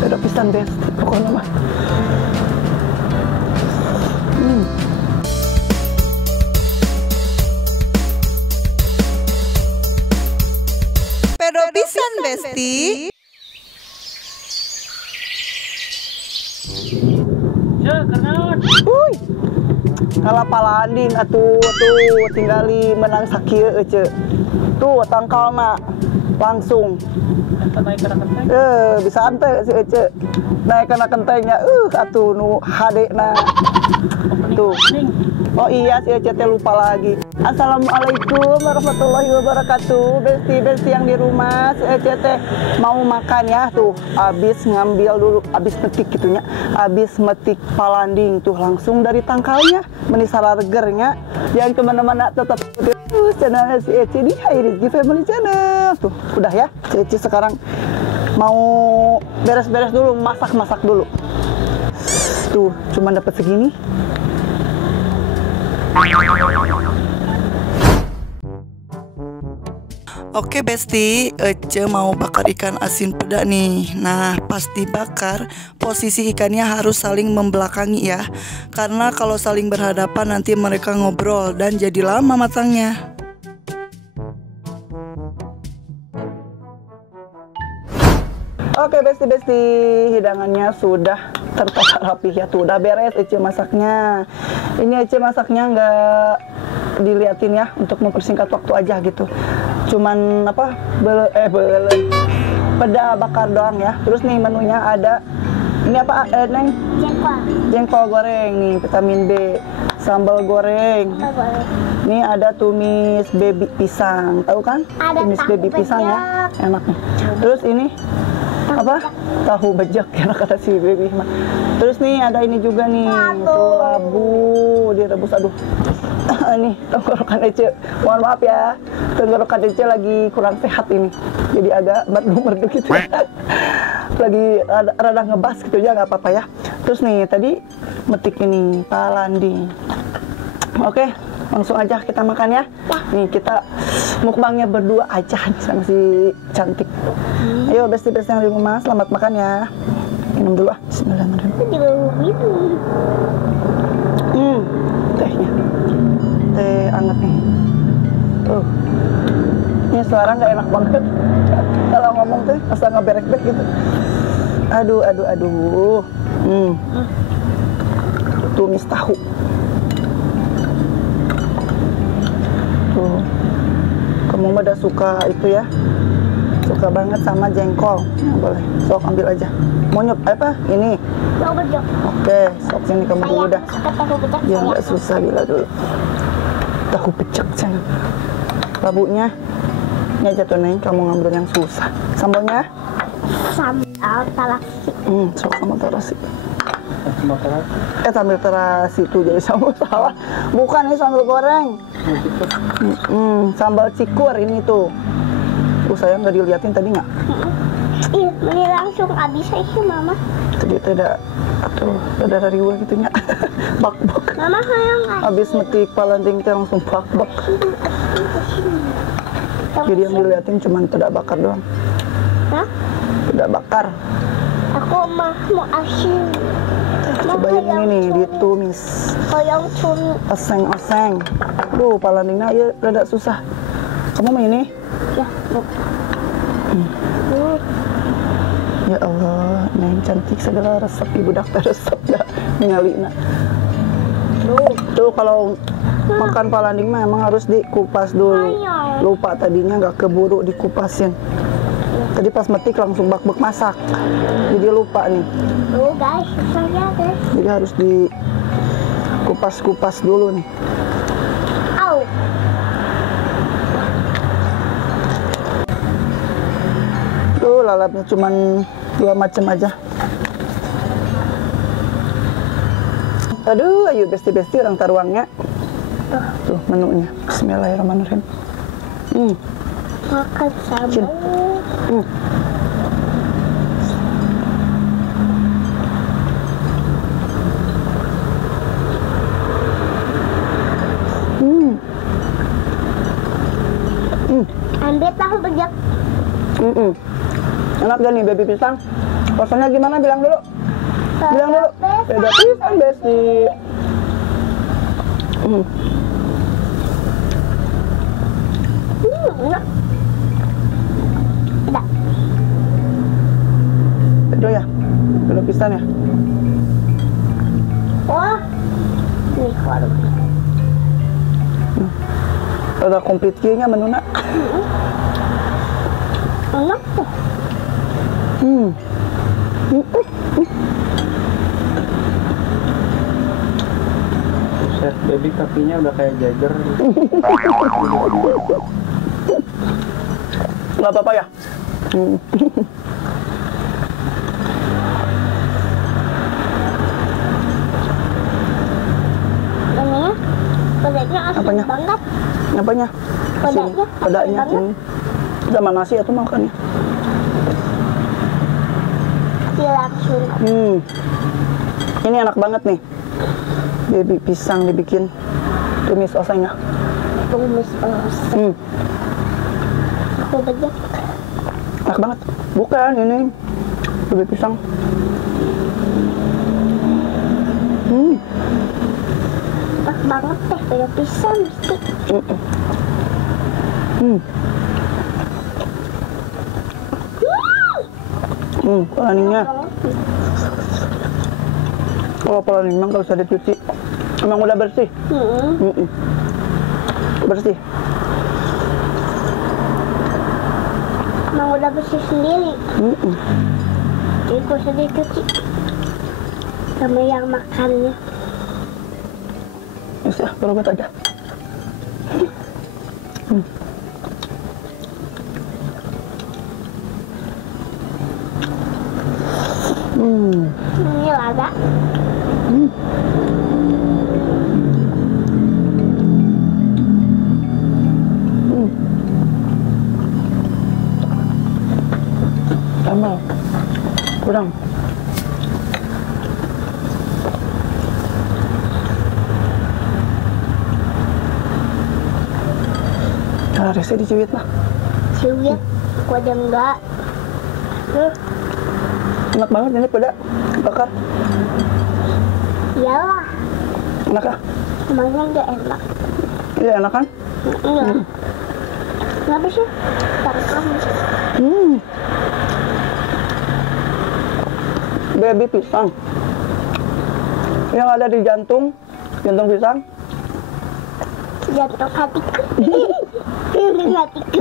Ada pisan besti pokoknya mah. Pedo pisan besti. Uy, kalah palanding atuh tuh tinggali menang sakieu ece. Tuh tangkalna langsung. Bisa ante si ece. Naik kana kentengnya atuh nu HD-na. Tuh. Oh iya si ece teh lupa lagi. Assalamualaikum warahmatullahi wabarakatuh. Besti-besti yang di rumah, si ece teh mau makan ya tuh. Abis ngambil dulu, abis metik gitunya. Abis metik palanding tuh langsung dari tangkalnya, menisara regernya. Jangan kemana-mana, tetap channelnya si Eci di Hai Rizky Family Channel. Tuh, udah ya. Si Eci sekarang mau beres-beres dulu, masak-masak dulu. Tuh, cuma dapat segini. Oke Besti, Ece mau bakar ikan asin peda nih. Nah, pas dibakar, posisi ikannya harus saling membelakangi ya. Karena kalau saling berhadapan nanti mereka ngobrol dan jadi lama matangnya. Oke besti-besti, hidangannya sudah tertata rapi ya tuh, udah beres Ece masaknya. Ini Ece masaknya nggak diliatin ya, untuk mempersingkat waktu aja gitu. Cuman apa, peda bakar doang ya. Terus nih menunya ada, ini apa Neng? Jengkol goreng nih, vitamin B. Sambal goreng. Ini ada tumis baby pisang, tahu kan? Tumis baby pisang ya, enak nih. Terus ini apa? Tahu bejek ya kata si baby mah. Terus nih ada ini juga nih, tuh labu direbus. Aduh. Nih tenggorokan Ece, mohon maaf ya, tenggorokan Ece lagi kurang sehat ini, jadi agak merdu-merdu gitu ya. Lagi rada ngebas gitu ya, nggak apa-apa ya. Terus nih tadi metik ini palanding. Oke, langsung aja kita makan ya. Nih kita mukbangnya berdua aja nih sama si cantik. Ayo besti-besti yang di rumah, selamat makan ya. Minum dulu ah. Bismillahirrahmanirrahim. Tehnya. Teh anget nih. Ini suara nggak enak banget. Kalau ngomong tuh asal ngeberek-berek gitu. Aduh. Tumis tahu. Tuh. Kamu mah udah suka itu ya. Suka banget sama jengkol. Ya, boleh. Sok ambil aja. Mau nyop apa? Ini. Oke, sok sini kamu dulu dah. Biar nggak susah bila dulu. Tahu pecek sana. Labunya ini aja tuh Neng, kamu ngambil yang susah. Sambalnya? Sambal terasi. Sok sambal terasi. Sambal terasi tuh jadi sambal salah. Bukan ini sambal goreng. Sambal cikur ini tuh. Saya nggak diliatin tadi nggak? Ini langsung habis aja mama. Tadi tidak ada riwah gitunya. Bak-bak. Mama sayang. Habis metik palanding teh langsung bak-bak. Jadi yang diliatin cuma tidak bakar doang. Hah? Tidak bakar. Aku mau asin. Coba yang ini nih ditumis. Yang tumis. Oseng-oseng. Duh, palandingnya ya rada susah. Kamu mau ini? Ya. Ya Allah, Neng cantik segala resep, ibu dokter resep dah ngalina. Tuh kalau makan palanding mah emang harus dikupas dulu. Lupa tadinya nggak keburu dikupasin. Tadi pas metik langsung bak-bak masak, jadi lupa nih. Guys, saya guys. Jadi harus dikupas-kupas dulu nih. Tuh lalapnya cuman 2 macam aja. Aduh, ayo besti-besti orang taruangnya. Tuh menunya. Bismillahirrahmanirrahim. Makan sambal. Ambil tahu bejek. Enak gak nih baby pisang? Rasanya gimana? Bilang dulu. Bilang dulu. Beda pisang, Besti. Enak. Udah. Beda ya? Beda pisang ya? Wah. Ini kalau Ada komplit kayaknya menuna. enak tuh. Chef baby kakinya udah kayak Jagger. Nggak apa-apa ya? Ini ya. Pedasnya asli Apanya? banget. Apanya? Pedasnya Pedanya. asli banget. Sama nasi atau makannya? Langsung. Ini enak banget nih. Baby pisang dibikin tumis osengnya. Tumis oseng. Aku bejek. Enak banget. Bukan ini baby pisang. Enak banget deh, kayak pisang mesti. Pelaningnya. Kalau pelaning memang nggak usah dicuci. Emang udah bersih. Bersih. Emang udah bersih sendiri. Jadi gak usah dicuci. Sama yang makannya. Ya, berobat aja. Ini lada. Tambah. Kurang. Nah, rese diciwit mah. Ciwit. Aku aja enggak. Enak banget ini peda bakar. Iyalah. Enak ah? Emangnya enggak enak. Iya enak kan? Iya. Kenapa sih? Tarik kamu. Baby pisang. Yang ada di jantung pisang. Jantung hatiku. Jantung hatiku.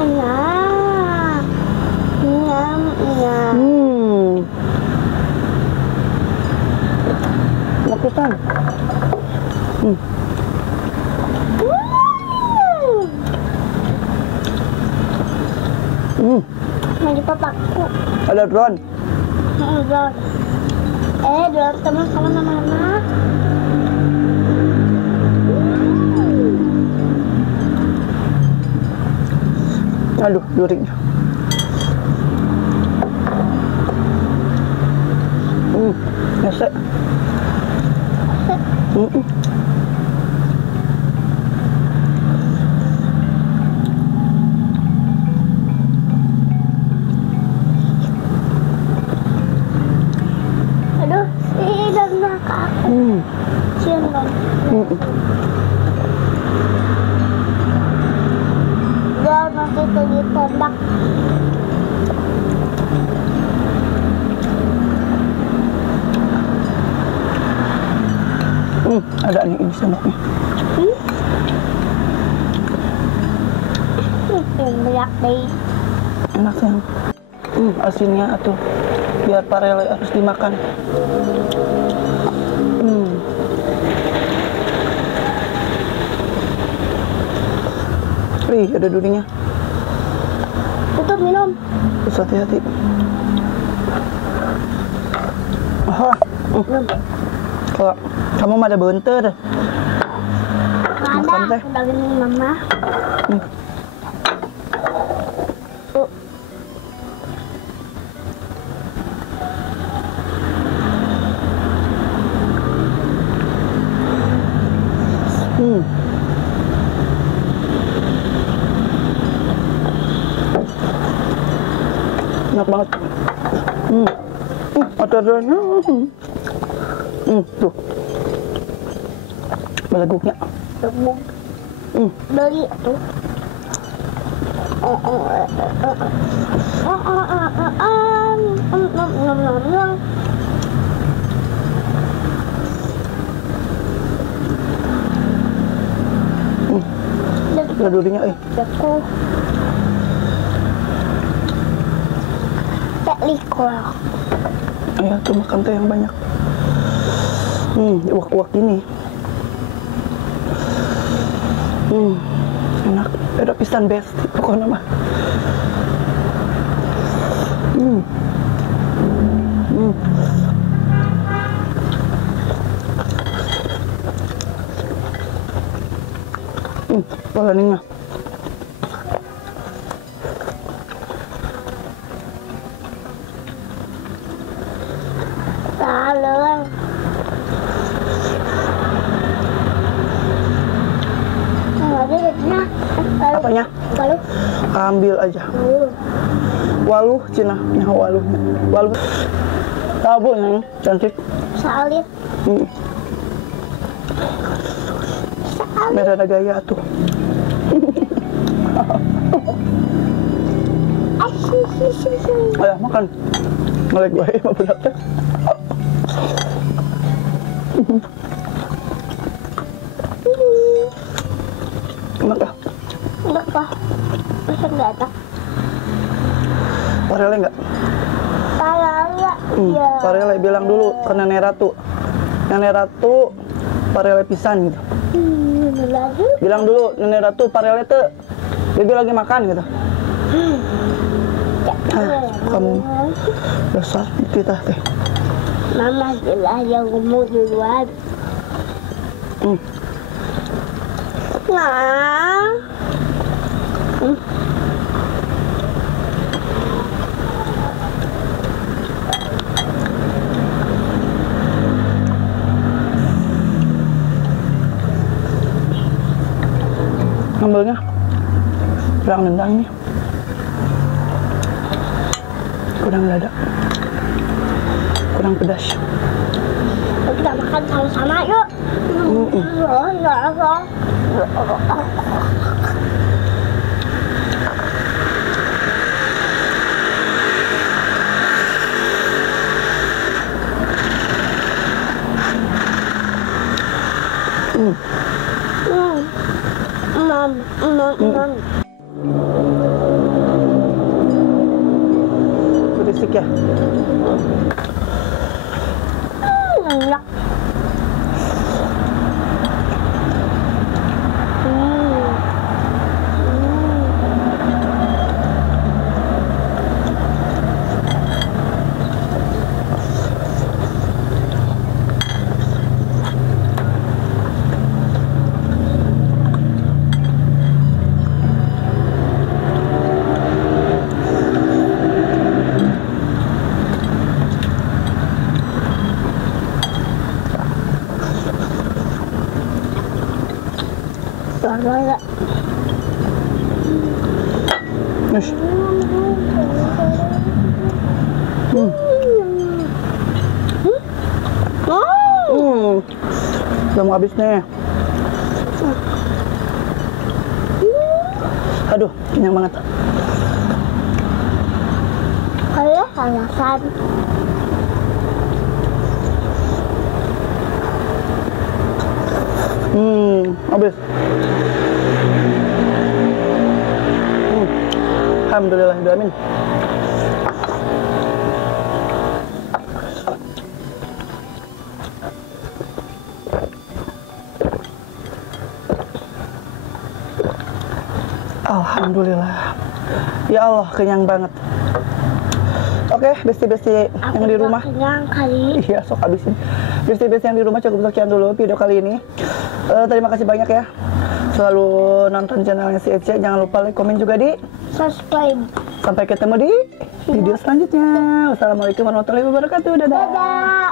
Enak. Nyam, nyam. Pisang. Mandi papaku. Ada drone. Drone. Drone sama-sama nama-nama. Aduh, durinya. Biasa. Aduh, dan maka aku. Cium dong. Udah nanti tuh ditembak. Ada nih ini sendoknya. Banyak deh. Enak sayang. Asinnya atuh. Biar parele harus dimakan. Wih, ada durinya. Tutup minum. Terus hati-hati. Aha. Kalau kamu mah ada bentar. Nggak Makan ada. teh. Udah gini mama. Enak banget. Ada-adanya. Tuh. Beleguknya. Beli tuh. Durinya, Aku tak likor. Ayo tuh makan teh yang banyak. Uak-uak gini. Enak. Ada pisan best pokoknya mah. Palaningnya. Salah. Apanya? Waluh. Ambil aja. Waluh Cina, nyawa waluh. Waluh. Tahu yang cantik. Salit. Merah ada gaya tuh. Ayo makan. Ngelek gue mah budak teh. Enak ya? Enggak pak. Masa enggak ada? Parele enggak? Salah ya. Parele bilang dulu ke Nenek Ratu. Nenek Ratu parele pisan gitu. Lagi. Bilang dulu Nenek Ratu parele tuh. Bibi lagi makan gitu. Kamu dasar kita teh. Mama jelas yang ngomong duluan. Nah. Ngambilnya kurang nendang nih. Kurang lada. Kurang pedas. Kita makan sama-sama yuk. Berisik ya. Enak. Yes. Udah mau habis nih. Aduh, kenyang banget. Kalau alasan Habis. Alhamdulillahirrahmanirrahim. Alhamdulillah. Ya Allah, kenyang banget. Oke, besti-besti yang di rumah. kenyang kali. Iya, sok habisin. Besti-besti yang di rumah cukup sekian dulu video kali ini. Terima kasih banyak ya. Selalu nonton channelnya si Ece. Jangan lupa like, komen juga di Subscribe. Sampai ketemu di video selanjutnya. Wassalamualaikum warahmatullahi wabarakatuh. Dadah. Dadah.